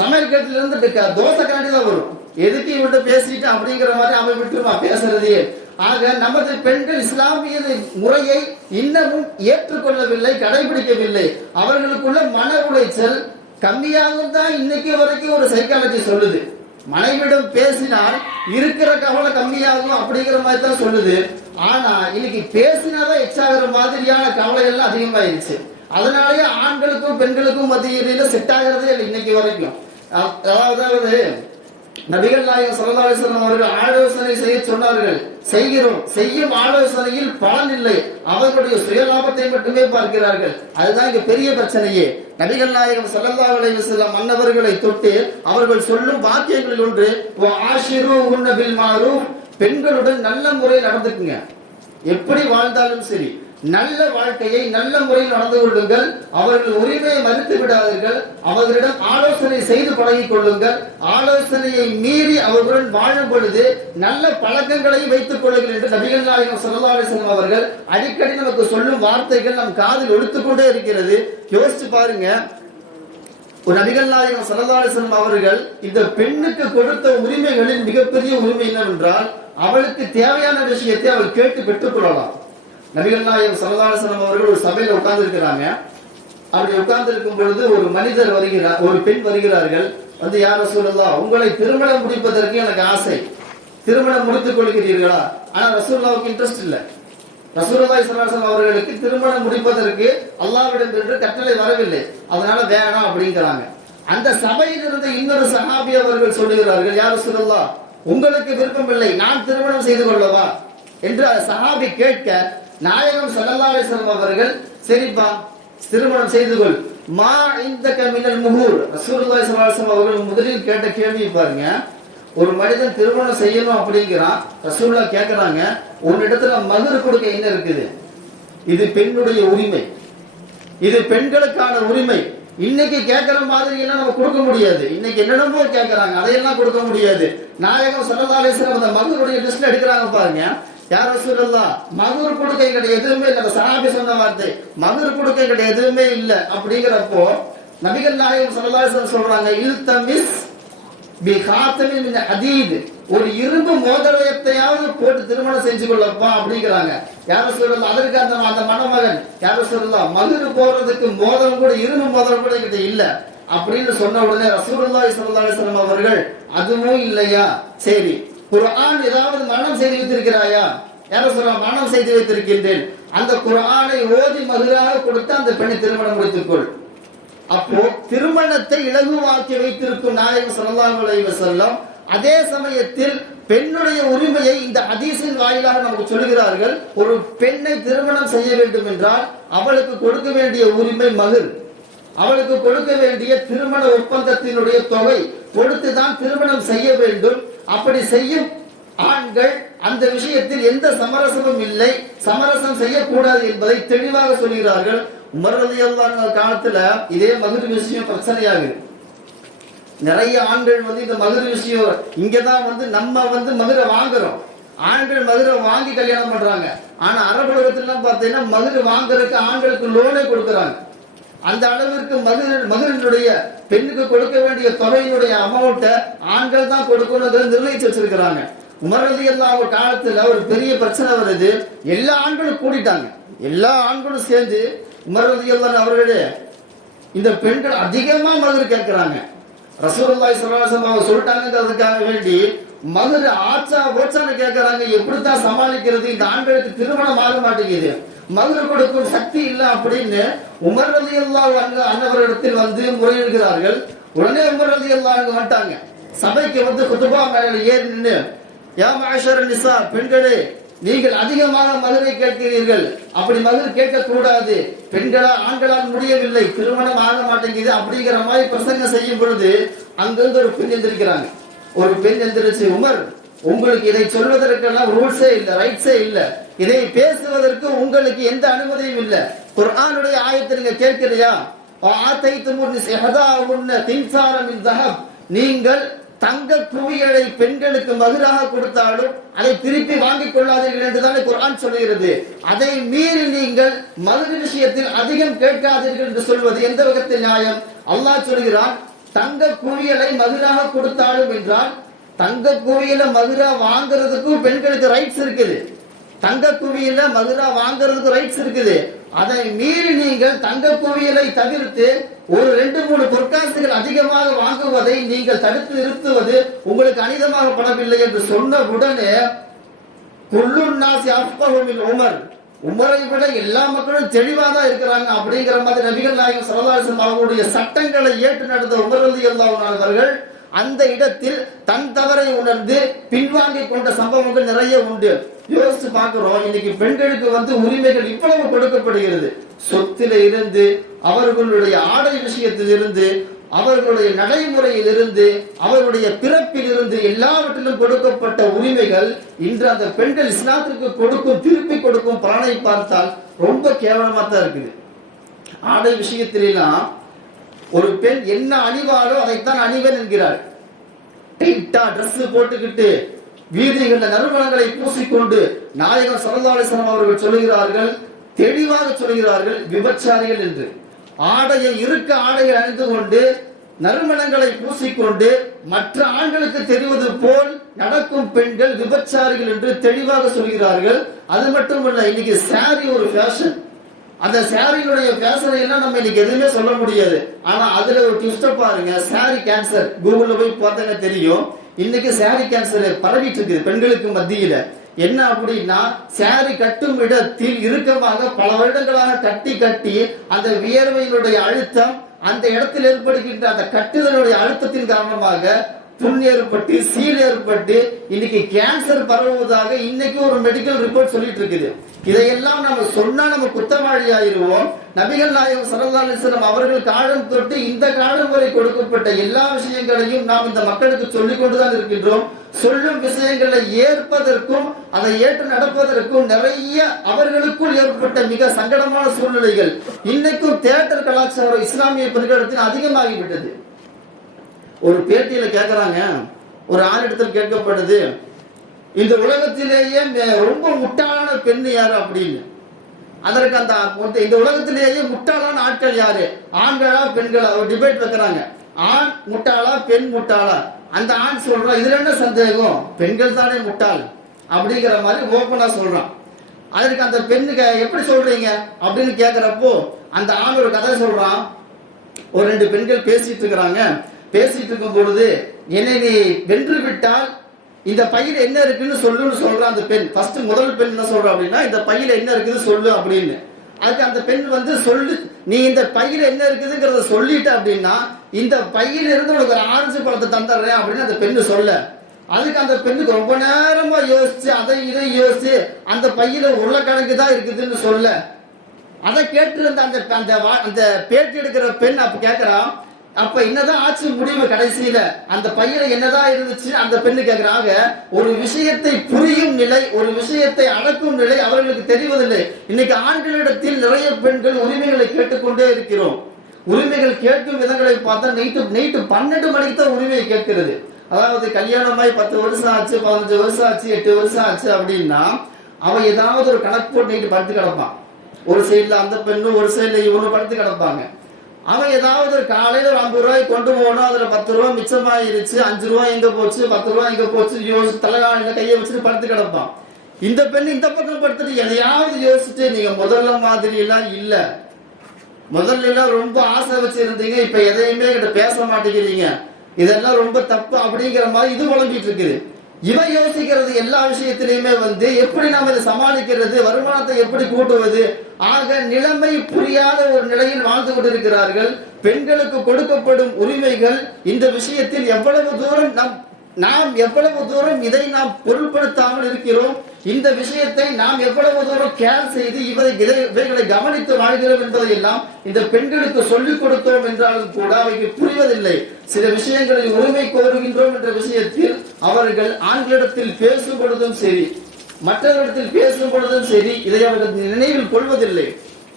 சமையல் கட்டில இருந்து தோசை காண்டி தான் வரும். எதுக்கு இவன்கிட்ட பேசிட்டு அப்படிங்கிற மாதிரி அவன் விட்டுருமா பேசுறதே. ஆக நமது பெண்கள் இஸ்லாமிய முறையை இன்னமும் ஏற்றுக்கொள்ளவில்லை, கடைபிடிக்கவில்லை. அவர்களுக்குள்ள மன உளைச்சல் கம்மியாகும் தான் இன்னைக்கு வரைக்கும் ஒரு சைக்காலஜி சொல்லுது. மனைவிடம் பேசினால் இருக்கிற கவலை கம்மியாகும் அப்படிங்கிற மாதிரி தான் சொல்லுது. ஆனா இன்னைக்கு பேசினாதான் எச்சாகிற மாதிரியான கவலை எல்லாம் அதிகமாயிருச்சு. அதனாலேயே ஆண்களுக்கும் பெண்களுக்கும் மத்தியில செட் ஆகிறதே இல்லை இன்னைக்கு வரைக்கும். அதாவது நபிகள் நாயகம் ஸல்லல்லாஹு அலைஹி வஸல்லம் அவர்கள் ஆலோசனை செய்ய சொன்னார்கள், செய்கிறோம். செய்யும் ஆலோசனையில் பலன் இல்லை, அவர்களுடைய சுயலாபத்தை மட்டுமே பார்க்கிறார்கள். அதுதான் இங்க பெரிய பிரச்சனையே. நபிகள் நாயகம் ஸல்லல்லாஹு அலைஹி வஸல்லம் மன்னவர்களை தொட்டு அவர்கள் சொல்லும் வாக்கியங்களில் ஒன்று, வஆஷிரூஹுன்ன பில் மஅரூஃப், பெண்களுடன் நல்ல முறையில் நடந்துக்குங்க. எப்படி வாழ்ந்தாலும் சரி நல்ல வாழ்க்கையை நல்ல முறையில் நடந்து கொள்ளுங்கள். அவர்கள் உரிமையை மறுத்து விடாதீர்கள். அவர்களிடம் ஆலோசனை செய்து பழகிக் கொள்ளுங்கள். ஆலோசனையை மீறி அவர்களுடன் வாழும் பொழுது நல்ல பழக்கங்களை வைத்துக் கொள்ளுங்கள் என்று நபிகள் நாயகம் ஸல்லல்லாஹு அலைஹி வஸல்லம் அவர்கள் அடிக்கடி நமக்கு சொல்லும் வார்த்தைகள் நம் காதில் ஒலித்துக்கொண்டே இருக்கிறது. யோசிச்சு பாருங்க, ஒரு நபிகள் நாயகம் ஸல்லல்லாஹு அலைஹி வஸல்லம் அவர்கள் இந்த பெண்ணுக்கு கொடுத்த உரிமைகளின் மிகப்பெரிய உரிமை என்னவென்றால், அவளுக்கு தேவையான விஷயத்தை அவள் கேட்டு பெற்றுக் கொள்ளலாம். நபிகள் நாயகம் ஸல்லல்லாஹு அலைஹி வஸல்லம் அவர்கள் ஒரு சபையில உட்கார்ந்து இருக்கிறாங்க. அப்படி உட்கார்ந்து இருக்கும் பொழுது ஒரு மனிதர் வருகிறார், ஒரு பெண் வருகிறார்கள். யா ரசூலல்லாஹ், உங்களை திருமணம் முடிப்பதற்கு எனக்கு ஆசை, திருமணம் முடித்துக் கொள்கிறீர்களா? ஆனா ரசூலுல்லாஹ்வுக்கு இன்ட்ரெஸ்ட் இல்ல. ரசூலுல்லாஹி ஸல்லல்லாஹு அலைஹி வஸல்லம் அவர்களுக்கு திருமணம் முடிப்பதற்கு அல்லாஹ்விடம் என்று கட்டளை வரவில்லை, அதனால வேணாம் அப்படிங்கிறாங்க. அந்த சபையில் இருந்த இன்னொரு சஹாபி அவர்கள் சொல்லுகிறார்கள், யா ரசூலல்லாஹ், உங்களுக்கு விருப்பம் இல்லை, நான் திருமணம் செய்து கொள்ளவா என்று சஹாபி கேட்க, நாயகம் ஸல்லல்லாஹு அலைஹி வஸல்லம் அவர்கள் சரிப்பா திருமணம் செய்து கொள், மா இந்தக மினல் முஹூர். ரசூலுல்லாஹி ஸல்லல்லாஹு அலைஹி வஸல்லம் அவர்கள் முதலில் கேட்ட கேள்வி பாருங்க, ஒரு மனிதன் திருமணம் செய்யணும் அப்படிங்கிறான். ரசூலுல்லாஹ் கேட்கிறாங்க, உன்னிடத்துல மகர் கொடுக்க என்ன இருக்குது? இது பெண்ணுடைய உரிமை, இது பெண்களுக்கான உரிமை. இன்னைக்கு கேட்கிற மாதிரி எல்லாம் நம்ம கொடுக்க முடியாது. இன்னைக்கு என்னென்னமோ கேட்கறாங்க, அதையெல்லாம் கொடுக்க முடியாது. நாயகம் ஸல்லல்லாஹு அலைஹி வஸல்லம் அந்த மகருடைய லிஸ்ட்ல எடுக்கிறாங்க பாருங்க. யா ரசூலல்லாஹ், மகர் கொடுக்க என்கிட்ட எதுவுமே இல்லை. சஹாபி சொன்ன வார்த்தை, மகர் கொடுக்க என்கிட்ட எதுவுமே இல்லை. அப்படிங்கிறப்போ நபிகள் நாயகம் ஸல்லல்லாஹு அலைஹி வஸல்லம் சொல்றாங்க, இல்தமிஸ் பி ஹாத்தமின் மின் ஹதீத், ஒரு இரும்பு மோதிரத்தையாவது போட்டு திருமணம் செஞ்சு கொள்ளப்பா அப்படிங்கிறாங்க. யார சொல்லலாம், அதற்கு அந்த மணமகன் யார சொல்லலாம், மகர் போறதுக்கு மோதிரம் கூட, இரும்பு மோதிரம் கூட என்கிட்ட இல்ல அப்படின்னு சொன்ன உடனே ரசூலுல்லாஹி ஸல்லல்லாஹு அலைஹி வஸல்லம் அவர்கள், அதுவும் இல்லையா, சரி குர்ஆன் ஏதாவது மரணம் செய்து வைத்திருக்கிறாயா? யார சொல்லலாம், மரணம் செய்து வைத்திருக்கின்றேன், அந்த குர்ஆனை ஓதி மகராக கொடுத்து அந்த பெண்ணை திருமணம் முடித்துக்கொள். அப்போ திருமணத்தை இலகுவாக்கி வைத்திருக்கும் நாயகம் ஸல்லல்லாஹு அலைஹி வஸல்லம் அதே சமயத்தில் பெண்ணுடைய உரிமையை இந்த ஹதீஸின் வாயிலாக நமக்கு சொல்கிறார்கள். ஒரு பெண்ணை திருமணம் செய்ய வேண்டும் என்றால் அவளுக்கு கொடுக்க வேண்டிய உரிமை மகர், அவளுக்கு கொடுக்க வேண்டிய திருமண ஒப்பந்தத்தினுடைய தொகை கொடுத்துதான் திருமணம் செய்ய வேண்டும். அப்படி செய்யும் ஆண்கள் அந்த விஷயத்தில் எந்த சமரசமும் இல்லை, சமரசம் செய்யக்கூடாது என்பதை தெளிவாக சொல்கிறார்கள். உமர் ரலியல்லாஹு அன்ஹு காலத்துல இதே மகர் விஷயம் பிரச்சனையாகுது. நிறைய ஆண்கள் வந்து இந்த மகர விஷயம் இங்கதான் வந்து நம்ம வந்து மகர வாங்குறோம். ஆண்கள் மகர வாங்கி கல்யாணம் பண்றாங்க. ஆனா அரபுலகத்துல பாத்தீங்கன்னா மகர வாங்குறதுக்கு ஆண்களுக்கு லோனே கொடுக்கறாங்க. அந்த அளவிற்கு மகரினுடைய பெண்ணுக்கு கொடுக்க வேண்டிய தொகையினுடைய அமௌண்ட ஆண்கள் தான் கொடுக்கணும் நிர்ணயிச்சு வச்சிருக்கிறாங்க. உமர் ரலியல்லாஹு காலத்துல ஒரு பெரிய பிரச்சனை வருது. எல்லா ஆண்களும் கூடிட்டாங்க. எல்லா ஆண்களும் சேர்ந்து உமர் ரலியல்லாஹு அவர்களே இந்த பெண்கள் அதிகமா மகர் கேட்கிறாங்க. ரசூலுல்லாஹி ஸல்லல்லாஹு அலைஹி வஸல்லம் சொல்லிட்டாங்கிறதுக்காக வேண்டி மகர் ஆச்சா ஓச்சான்னு கேட்கறாங்க. எப்படித்தான் சமாளிக்கிறது, இந்த ஆண்களுக்கு திருமணம் ஆக மாட்டேங்குது, மகர் கொடுக்கும் சக்தி இல்லை அப்படின்னு உமர் ரலியல்லாஹு அன்ஹு அன்னவரிடத்தில் வந்து முறையிடுகிறார்கள். உடனே உமர் ரலியல்லாஹு அன்ஹு வந்துட்டாங்க. சபைக்கு வந்து குதுபா மேல ஏறி நின்று, யா மஅஷர நிசா, பெண்களே நீங்கள் அதிகமாக மகரை கேட்கிறீர்கள், அப்படி மகர் கேட்க கூடாது, பெண்களால் ஆண்களால் முடியவில்லை, திருமணம் ஆக மாட்டேங்குது அப்படிங்கிற மாதிரி பிரசங்கம் செய்யும் பொழுது அங்கிருந்து ஒரு பெண் எந்திரிக்கிறாங்க. ஒரு பெண் எந்திரிச்சு, உமர் உங்களுக்கு இதை சொல்வதற்கெல்லாம் ரூல்ஸே இல்ல, ரைட்ஸே இல்ல, இதை பேசுவதற்கு உங்களுக்கு எந்த அனுமதியும் இல்ல. குர்ஆனுடைய ஆயத்தை நீங்க கேட்கலையா? நீங்கள் தங்க குவியலை பெண்களுக்கு மகராக கொடுத்தாலும் அதை திருப்பி வாங்கிக் கொள்ளாதீர்கள் என்றுதானே குர்ஆன் சொல்லுகிறது. அதை மீறி நீங்கள் மகர் விஷயத்தில் அதிகம் கேட்காதீர்கள் என்று சொல்வது எந்த வகையில் நியாயம்? அல்லாஹ் சொல்கிறான், தங்க குவியலை மகராக கொடுத்தாலும் என்றால் தங்க குவியல மகரா வாங்குறதுக்கும் பெண்களுக்கு ரைட்ஸ் இருக்குது. தங்க குவியல மகரா வாங்குறதுக்கு ரைட்ஸ் இருக்குது. அதை மீறி நீங்கள் தங்க குவியலை தவிர்த்து ஒரு 2-3 பொற்காசுகள் அதிகமாக வாங்குவதை நீங்கள் தடுத்து நிறுத்துவது உங்களுக்கு அனிதமாக படவில்லை என்று சொன்ன உடனே உமர், உமரை விட எல்லா மக்களும் தெளிவாதான் இருக்கிறாங்க அப்படிங்கிற மாதிரி நபிகள் நாயகம் ஸல்லல்லாஹு அலைஹி வஸல்லம் அவர்களுடைய சட்டங்களை ஏற்று நடந்த உமர் ரலியல்லாஹு அன்ஹு அவர்கள் அந்த இடத்தில் தன் தவறை உணர்ந்து பின்வாங்கி கொண்ட சம்பவங்கள் நிறைய உண்டு. யோசிச்சு பார்க்கிறோம், இன்னைக்கு பெண்களுக்கு வந்து உரிமைகள் இவ்வளவு கொடுக்கப்படுகிறது. சொத்தில இருந்து, அவர்களுடைய ஆடை விஷயத்தில் இருந்து, அவர்களுடைய நடைமுறையில் இருந்து, அவருடைய பிறப்பில் இருந்து எல்லாவற்றிலும் கொடுக்கப்பட்ட உரிமைகள் இன்று அந்த பெண்கள் இஸ்லாத்திற்கு கொடுக்கும் திருப்பி கொடுக்கும் பலனை பார்த்தால் ரொம்ப கேவலமா தான் இருக்குது. ஆடை விஷயத்திலாம் ஒரு பெண் என்ன அணிவாரோ அதைத்தான் அணிவன் என்கிறார். டைட்டா டிரஸ் போட்டுக்கிட்டு வீதிகளில் நறுமணங்களை பூசிக்கொண்டு நாயகம் ஸல்லல்லாஹு அலைஹி வஸல்லம் அவர்கள் சொல்லுகிறார்கள், தெளிவாக சொல்லுகிறார்கள், விபச்சாரிகள் என்று. ஆடையை இருக்க ஆடையை அணிந்து கொண்டு நறுமணங்களை பூசிக்கொண்டு மற்ற ஆண்களுக்கு தெரிவது போல் நடக்கும் பெண்கள் விபச்சாரிகள் என்று தெளிவாக சொல்கிறார்கள். அது மட்டுமல்ல, இன்னைக்கு சாரி ஒரு ஃபேஷன். அந்த சாரியினுடைய ஃபேஷனை எல்லாம் நம்ம இன்னைக்கு எதுவுமே சொல்ல முடியாது. ஆனா அதுல ஒரு ட்விஸ்ட பாருங்க, சாரி கேன்சர். கூகுள்ல போய் பார்த்தா தெரியும். இன்னைக்கு சாரி கேன்சர் பரவிட்டு இருக்குது பெண்களுக்கு மத்தியில. என்ன அப்படின்னா, சாரி கட்டும் இடத்தில் இறுக்கமாக பல வருடங்களாக கட்டி கட்டி அந்த வியர்வையினுடைய அழுத்தம், அந்த இடத்தில் ஏற்படுகின்ற அந்த கட்டுதலுடைய அழுத்தத்தின் காரணமாக புண் ஏற்பட்டு சீல் ஏற்பட்டு இன்னைக்கு கேன்சர் பரவுவதாக இன்னைக்கு ஒரு மெடிக்கல் ரிப்போர்ட் சொல்லிட்டு இருக்குது. இதையெல்லாம் நம்ம சொன்னா நம்ம குத்தவாளி ஆயிருவோம். நபிகள் நாயகம் ஸல்லல்லாஹு அலைஹி வஸல்லம் அவர்கள் காலம் தொட்டு இந்த காலம் வரை கொடுக்கப்பட்ட எல்லா விஷயங்களையும் நாம் இந்த மக்களுக்கு சொல்லிக் கொண்டுதான் இருக்கின்றோம். சொல்லும் விஷயங்களை ஏற்பதற்கும் அதை ஏற்று நடப்பதற்கும் நிறைய அவர்களுக்குள் ஏற்பட்ட மிக சங்கடமான சூழ்நிலைகள் இன்னைக்கும் தியேட்டர் கலாச்சாரம் இஸ்லாமிய பெண்களிடத்தில் அதிகமாகிவிட்டது. ஒரு பேட்டியில கேட்கிறாங்க, ஒரு ஆணிடத்தில் கேட்கப்படுது, இந்த உலகத்திலேயே ரொம்ப முட்டாளான பெண் யாரு அப்படின்னு. அதற்கு அந்த இந்த உலகத்திலேயே முட்டாளான ஆட்கள் யாரு, ஆண்களா பெண்களா, ஒரு டிபேட் வைக்கிறாங்க. ஆண் முட்டாளா பெண் முட்டாளா? அந்த ஆண் சொல்றான், இதுல என்ன சந்தேகம், பெண்கள் தானே முட்டாள் அப்படிங்கிற மாதிரி ஓப்பனா சொல்றான். அதற்கு அந்த பெண்ணுக்கு எப்படி சொல்றீங்க அப்படின்னு கேட்கிறப்போ அந்த ஆண் ஒரு கதை சொல்றான். ஒரு 2 பெண்கள் பேசிட்டு இருக்கிறாங்க. பேசிட்டு இருக்கும் பொழுது, என்னை நீ வென்று விட்டால் இந்த பையில என்ன இருக்குன்னு சொல்லுன்னு சொல்றான் அந்த பெண். ஃபர்ஸ்ட் முதல் பெண் என்ன சொல்றா அப்படின்னா, இந்த பையில என்ன இருக்குது சொல்லு அப்படின்னு. அதுக்கு அந்த பெண் வந்து, சொல்லு, நீ இந்த பையில என்ன இருக்குதுங்கிறத சொல்லிட்ட அப்படின்னா இந்த பையில இருந்து உனக்கு ஒரு ஆரஞ்சு பழத்தை தந்துடுறேன் அப்படின்னு அந்த பெண்ணு சொல்ல. அதுக்கு அந்த பெண்ணுக்கு ரொம்ப நேரமா யோசிச்சு அதை இதை யோசிச்சு அந்த பையில உருளைக்கிழங்கு தான் இருக்குதுன்னு சொல்ல. அதை கேட்டு அந்த பேட்டி எடுக்கிற பெண் அப்ப கேட்கிறான், அப்ப என்னதான் ஆச்சு முடிவு கடைசியில, அந்த பையில என்னதான் இருந்துச்சு அந்த பெண்ணு கேட்கிறாங்க. ஒரு விஷயத்தை புரியும் நிலை, ஒரு விஷயத்தை அடக்கும் நிலை அவர்களுக்கு தெரிவதில்லை. இன்னைக்கு ஆண்களிடத்தில் நிறைய பெண்கள் உரிமைகளை கேட்டுக்கொண்டே இருக்கிறோம். உரிமைகள் கேட்கும் விதங்களை பார்த்தா நைட்டு 12 மணிக்கு தான் உரிமையை கேட்கிறது. அதாவது கல்யாணமாய் 10 வருஷம் ஆச்சு, 15 வருஷம் ஆச்சு, 8 வருஷம் ஆச்சு அப்படின்னா அவன் ஏதாவது ஒரு கணக்கு போட்டு நைட்டு படுத்து கிடப்பான். ஒரு சைட்ல அந்த பெண்ணு, ஒரு சைட்ல இவனு படுத்து கிடப்பாங்க. அவன் ஏதாவது ஒரு காலையில ஒரு 50 ரூபாய் கொண்டு போகணும், அதுல 10 ரூபாய் மிச்சமாயிருச்சு, 5 ரூபாய் எங்க போச்சு, 10 ரூபாய் எங்க போச்சு தலைகாணில கையை வச்சுட்டு படுத்து கிடப்பான். இந்த பெண் இந்த பக்கம் படுத்துட்டு எதையாவது யோசிச்சுட்டு, நீங்க முதல்ல மாதிரி எல்லாம் இல்ல, முதல்ல எல்லாம் ரொம்ப ஆசை வச்சிருந்தீங்க, இப்ப எதையுமே கிட்ட பேச மாட்டேங்கிறீங்க, இதெல்லாம் ரொம்ப தப்பு அப்படிங்கிற மாதிரி இது குழம்பிட்டு இருக்குது. இவன் யோசிக்கிறது எல்லா விஷயத்திலையுமே எப்படி நாம இதை சமாளிக்கிறது, வருமானத்தை எப்படி கூட்டுவது, ஆக நிலைமை புரியாத ஒரு நிலையில் வாழ்ந்து கொண்டிருக்கிறார்கள். பெண்களுக்கு கொடுக்கப்படும் உரிமைகள் இந்த விஷயத்தில் எவ்வளவு தூரம் நாம் எவ்வளவு தூரம் இதை நாம் பொருட்படுத்தாமல் இருக்கிறோம், இந்த விஷயத்தை நாம் எவ்வளவு தூரம் கேர் செய்து இவைகளை கவனித்து வாழ்கிறோம் என்பதை எல்லாம் இந்த பெண்களுக்கு சொல்லிக் கொடுத்தோம் என்றாலும் கூட அவைக்கு புரிவதில்லை. சில விஷயங்களில் உரிமை கோருகின்றோம் என்ற விஷயத்தில் அவர்கள் ஆண்களிடத்தில் பேசும் பொழுதும் சரி, மற்றவர்களிடத்தில் பேசும் பொழுதும் சரி, இதை அவர்கள் நினைவில் கொள்வதில்லை.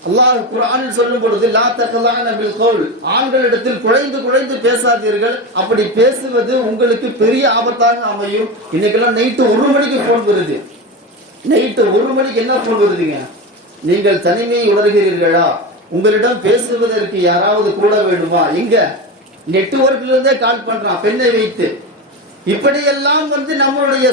அல்லாஹ் குர்ஆனில் சொல்லும் பொழுது லா தகலான பில் கௌல், ஆண்களிடத்தில் குழைந்து பேசாதீர்கள், அப்படி பேசுவது உங்களுக்கு பெரிய ஆபத்தாக அமையும். இன்னைக்கெல்லாம் நைட்டு 1 மணிக்கு போன் வருது, நைட்டு 1 மணிக்கு என்ன போன் வருதுங்க, நீங்கள் தனிமையை உணர்கிறீர்களா, உங்களிடம் பேசுவதற்கு யாராவது கூட வேண்டுமா, இங்க நெட்வொர்க்ல இருந்தே கால் பண்றான் பெண்ணை வைத்து. இப்படியெல்லாம் நம்மளுடைய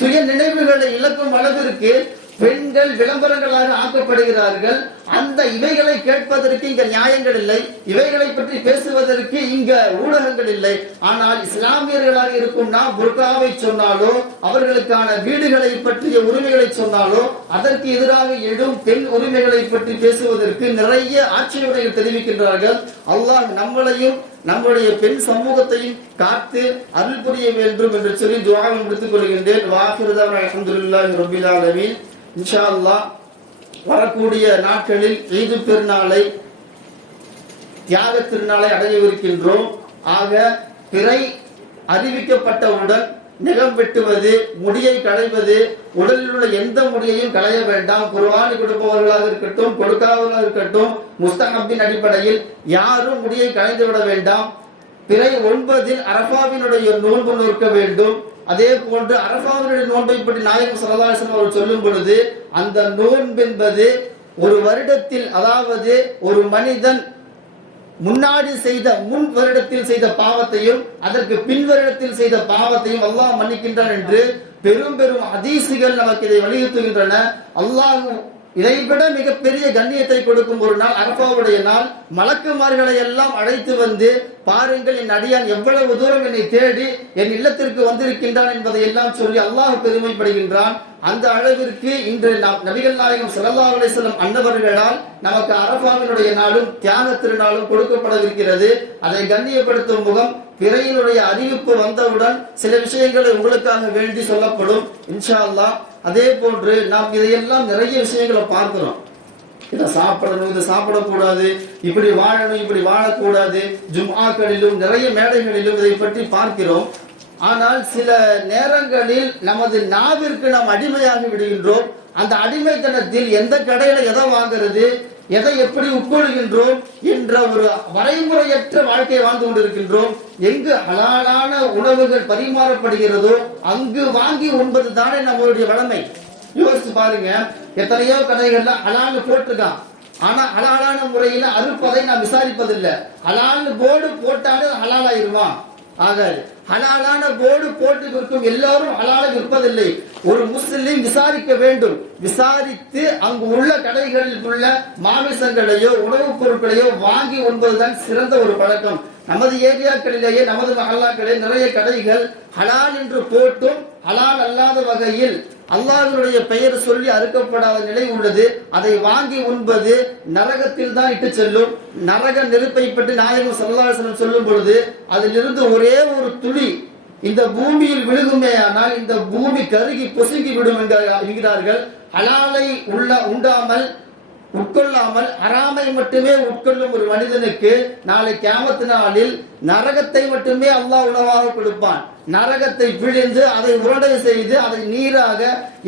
சுய நினைவுகளை இழக்கும் அளவிற்கு பெண்கள் விளம்பரங்களாக ஆக்கப்படுகிறார்கள். அந்த இவைகளை கேட்பதற்கு இங்க நியாயங்கள் இல்லை, இவைகளை பற்றி பேசுவதற்கு இங்க ஊடகங்கள் இல்லை. ஆனால் இஸ்லாமியர்களாக இருக்கும் நாம் புர்காவை சொன்னாலோ, அவர்களுக்கான வீடுகளை பற்றிய உரிமைகளை சொன்னாலோ, அதற்கு எதிராக எழும் பெண் உரிமைகளை பற்றி பேசுவதற்கு நிறைய ஆட்சேபனைகள் தெரிவிக்கின்றார்கள். அல்லாஹ் நம்மளையும் நம்முடைய பெண் சமூகத்தையும் காத்து அருள் புரிய வேண்டும் என்று சொல்லி துஆவை முடித்துக் கொள்கின்றேன். வாஹிருதா அல்ஹம்துலில்லாஹி ரப்பில் ஆலமீன். இன்ஷா அல்லாஹ் வரக்கூடிய நாட்களில் ஈது பெருநாளை, தியாக திருநாளை அடையவிருக்கின்றோம். ஆக பிறை அறிவிக்கப்பட்டவுடன் நிலம் வெட்டுவது, முடியை களைவது, உடலில் உள்ள எந்த முடியையும் களைய வேண்டாம். குர்ஆனை கொடுப்பவர்களாக இருக்கட்டும், கொடுக்காதவர்களாக இருக்கட்டும், முஸ்தஹப்பின் அடிப்படையில் யாரும் முடியை களைந்து விட வேண்டாம். பிறை 9 அரஃபாவினுடைய நோன்பு நோக்க வேண்டும். அதே போன்று அரஃபாவினுடைய நோன்பை பற்றி நாயகம் ஸல்லல்லாஹு அலைஹி வஸல்லம் அவர்கள் சொல்லும் பொழுது, அந்த நோன்பு என்பது ஒரு வருடத்தில், அதாவது ஒரு மனிதன் முன்னாடி செய்த முன் வருடத்தில் செய்த பாவத்தையும் அதற்கு பின் வருடத்தில் செய்த பாவத்தையும் அல்லாஹ் மன்னிக்கின்றான் என்று பெரும் பெரும் ஹதீசுகள் நமக்கு இதை வலியுறுத்துகின்றன. அல்லாஹ் இதைவிட மிகப்பெரிய கண்ணியத்தை கொடுக்கும் ஒரு நாள் அரஃபாவுடைய நாள். மலக்குமார்களை எல்லாம் அழைத்து பாருங்கள், என் அடியான் எவ்வளவு தூரம் என்னை தேடி என் இல்லத்திற்கு வந்திருக்கின்றான் என்பதை எல்லாம் சொல்லி அல்லாஹ் பெருமைப்படுகின்றான். அந்த அளவிற்கு இன்று நபிகள் நாயகம் ஸல்லல்லாஹு அலைஹி வஸல்லம் அன்னவர்களால் நமக்கு அரஃபாவினுடைய நாளும் தியாக திருநாளும் கொடுக்கப்படவிருக்கிறது. அதை கண்ணியப்படுத்தும் முகம் பிறையினுடைய அறிவிப்பு வந்தவுடன் சில விஷயங்களை உங்களுக்காக வேண்டி சொல்லப்படும் இன்ஷா அல்லாஹ். அதே போன்று நாம் இதையெல்லாம் நிறைய விஷயங்களை பார்க்கிறோம். இதை சாப்பிடணும், இதை சாப்பிடக்கூடாது, இப்படி வாழணும், இப்படி வாழக்கூடாது, ஜும்ஆக்களிலும் நிறைய மேடைகளிலும் இதை பற்றி பார்க்கிறோம். ஆனால் சில நேரங்களில் நமது நாவிற்கு நாம் அடிமையாகி விடுகின்றோம். அந்த அடிமைத்தனத்தில் எந்த கடையில எதை வாங்குறது, எதை எப்படி உட்கொள்கின்றோம் என்ற ஒரு வரைமுறையற்ற வாழ்க்கையை வாழ்ந்து கொண்டிருக்கின்றோம். எங்கு ஹலாலான உணவுகள் பரிமாறப்படுகிறதோ அங்கு வாங்கி உண்பது தானே நம்மளுடைய வளமை. யோசிச்சு பாருங்க, எத்தனையோ கடைகள்ல ஹலால் போட்டிருக்கான், ஆனா ஹலாலான முறையில அறுப்பதை நாம் விசாரிப்பதில்லை. ஹலால் போர்டு போட்டாலே ஹலால் ஆயிருமா? ஆகாது. ஹலாலான போர்டு போட்டு விற்கும் எல்லாரும் ஹலாலை விற்பதில்லை. ஒரு முஸ்லிம் விசாரிக்க வேண்டும். விசாரித்து அங்கு உள்ள கடைகளில் உள்ள மாமிசங்களையோ உணவுப் பொருட்களையோ வாங்கி உண்பதுதான் சிறந்த ஒரு பழக்கம். நமது ஏரியாக்களிலேயே, நமது மஹல்லாக்களிலே நிறைய கடைகள் ஹலால் என்று போட்டும் ஹலால் அல்லாத வகையில் அல்லாஹ்வுடைய பெயர் சொல்லி அறுக்கப்படாத நிலை உள்ளது. அதை வாங்கி உண்பது நரகத்தில் தான் இட்டு செல்லும். நரக நெருப்பை பற்றி நாயகம் ஸல்லல்லாஹு அலைஹி வஸல்லம் சொல்லும் பொழுது அதிலிருந்து ஒரே ஒரு துளி இந்த பூமியில் விழுகுமே, ஆனால் இந்த பூமி கருகி பொசுங்கி விடும் என்கிறார்கள். ஹலாலை உண்டாமல் உட்கொள்ளாமல் ஹராமை மட்டுமே உட்கொள்ளும் ஒரு மனிதனுக்கு நாளை கியாமத் நாளில் நரகத்தை மட்டுமே அல்லாஹ் உணவாக கொடுப்பான். நரகத்தை பிழிந்து அதை உருண்டை செய்து அதை நீராக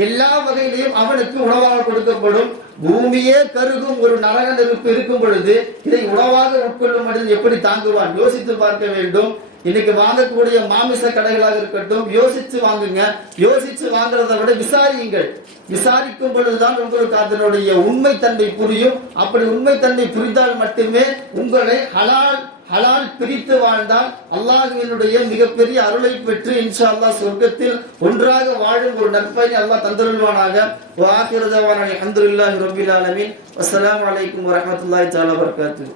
எல்லா வகையிலையும் அவனுக்கு உணவாக கொடுக்கப்படும். பூமியே கருகும் ஒரு நரக நெருப்பு இருக்கும் பொழுது இதை உணவாக உட்கொள்ளும் மனிதன் எப்படி தாங்குவான்? யோசித்து பார்க்க வேண்டும். இன்னைக்கு வாங்கக்கூடிய மாமிச கடைகளாக இருக்கட்டும், யோசிச்சு வாங்குங்க. யோசிச்சு வாங்குறதை விட விசாரியுங்கள். விசாரிக்கும் பொழுதுதான் உங்களுக்கு அதனுடைய உண்மை தன்மை புரியும். அப்படி உண்மை தன்மை புரிந்தால் மட்டுமே உங்களை ஹலால் பிரித்து வாழ்ந்தால் அல்லாஹ்வினுடைய மிகப்பெரிய அருளை பெற்று இன்ஷா அல்லாஹ் சொர்க்கத்தில் ஒன்றாக வாழும் ஒரு நற்பயனை அல்லாஹ் தந்தருள்வானாக. வ ஆகிரு தஅவானா அல்ஹம்துலில்லாஹி ரப்பில் ஆலமீன். வஸ்ஸலாமு அலைக்கும் வரஹ்மத்துல்லாஹி தஆலா வபரகாத்துஹு.